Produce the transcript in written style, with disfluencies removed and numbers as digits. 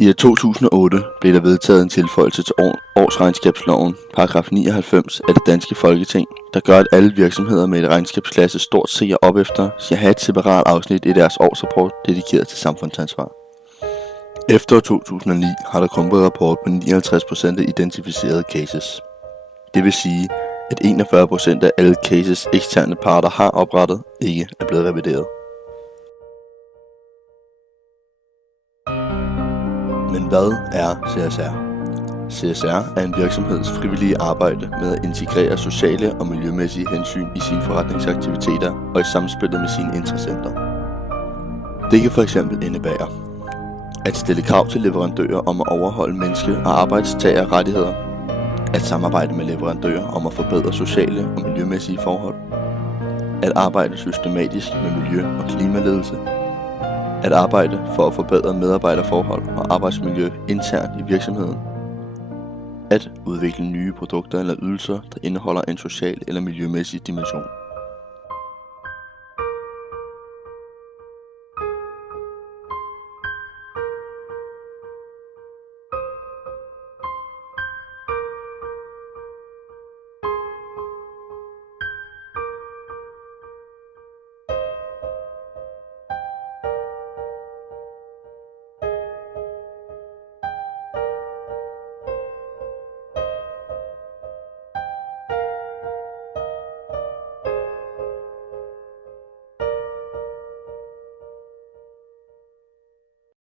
I 2008 blev der vedtaget en tilføjelse til årsregnskabsloven, paragraf 99 af det danske Folketing, der gør, at alle virksomheder med et regnskabsklasse stort set op efter skal have et separat afsnit i deres årsrapport dedikeret til samfundsansvar. Efter 2009 har der kommet en rapport på 59% af identificerede cases. Det vil sige, at 41% af alle cases eksterne parter har oprettet ikke er blevet revideret. Men hvad er CSR? CSR er en virksomheds frivillige arbejde med at integrere sociale og miljømæssige hensyn i sine forretningsaktiviteter og i samspillet med sine interessenter. Det kan f.eks. indebære at stille krav til leverandører om at overholde menneske- og arbejdstagerrettigheder, at samarbejde med leverandører om at forbedre sociale og miljømæssige forhold, at arbejde systematisk med miljø- og klimaledelse, at arbejde for at forbedre medarbejderforhold og arbejdsmiljø internt i virksomheden, at udvikle nye produkter eller ydelser, der indeholder en social eller miljømæssig dimension.